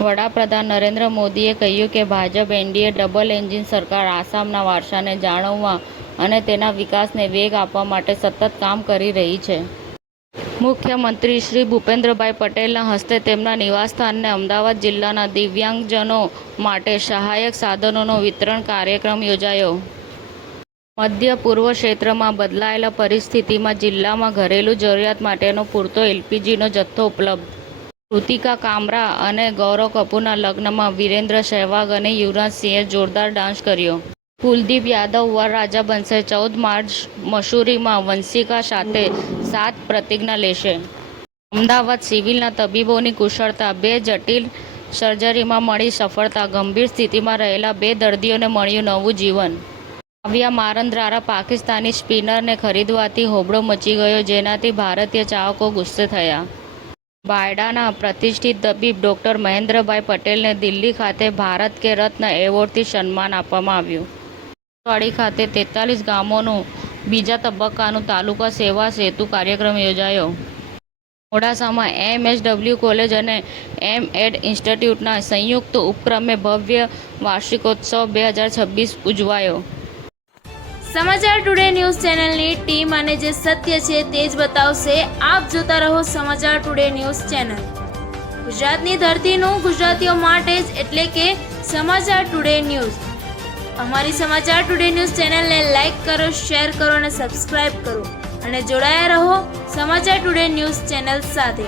વડાપ્રધાન નરેન્દ્ર મોદીએ કહ્યું કે ભાજપ એનડીએ ડબલ એન્જિન સરકાર આસામના વારસાને જાળવવા અને તેના વિકાસને વેગ આપવા માટે સતત કામ કરી રહી છે. મુખ્યમંત્રી શ્રી ભૂપેન્દ્રભાઈ પટેલના હસ્તે તેમના નિવાસસ્થાને અમદાવાદ જિલ્લાના દિવ્યાંગજનો માટે સહાયક સાધનોનો વિતરણ કાર્યક્રમ યોજાયો. મધ્ય પૂર્વ ક્ષેત્રમાં બદલાયેલા પરિસ્થિતિમાં જિલ્લામાં ઘરેલું જરૂરિયાત માટેનો પૂરતો એલપીજીનો જથ્થો ઉપલબ્ધ. કૃતિકા કામરા અને ગૌરવ કપૂરના લગ્નમાં વિરેન્દ્ર સહેવાગ અને યુવરાજ સિંહે જોરદાર ડાન્સ કર્યો. કુલદીપ યાદવ વરરાજા બનશે. 14 માર્ચ મસૂરીમાં વંશિકા સાથે 7 પ્રતિજ્ઞા લેશે. અમદાવાદ સિવિલના તબીબોની કુશળતા, 2 જટિલ સર્જરીમાં મળી સફળતા. ગંભીર સ્થિતિમાં રહેલા 2 દર્દીઓને મળ્યું નવું જીવન. કાવ્યા મારન દ્વારા પાકિસ્તાની સ્પિનરને ખરીદવાથી હોબાળો મચી ગયો, જેનાથી ભારતીય ચાહકો ગુસ્સે થયા. બાયડાના પ્રતિષ્ઠિત તબીબ ડોક્ટર મહેન્દ્રભાઈ પટેલને દિલ્હી ખાતે ભારત કે રત્ન એવોર્ડથી સન્માન આપવામાં આવ્યું. નસવાડી ખાતે 43 ગામોનું બીજા તબક્કાનું તાલુકા સેવા સેતુ કાર્યક્રમ યોજાયો. મોડાસામાં એમએસડબલ્યુ કોલેજ અને એમએડ ઇન્સ્ટિટ્યૂટના સંયુક્ત ઉપક્રમે ભવ્ય વાર્ષિકોત્સવ 2026 ઉજવાયો. સમાચાર ટુડે ન્યૂઝ ચેનલની ટીમ અને જે સત્ય છે તે જ બતાવશે. આપ જોતા રહો સમાચાર ટુડે ન્યૂઝ ચેનલ. ગુજરાતની ધરતીનું ગુજરાતીઓ માટે જ, એટલે કે સમાચાર ટુડે ન્યૂઝ. અમારી સમાચાર ટુડે ન્યૂઝ ચેનલને લાઇક કરો, શેર કરો અને સબસ્ક્રાઇબ કરો અને જોડાયા રહો સમાચાર ટુડે ન્યૂઝ ચેનલ સાથે.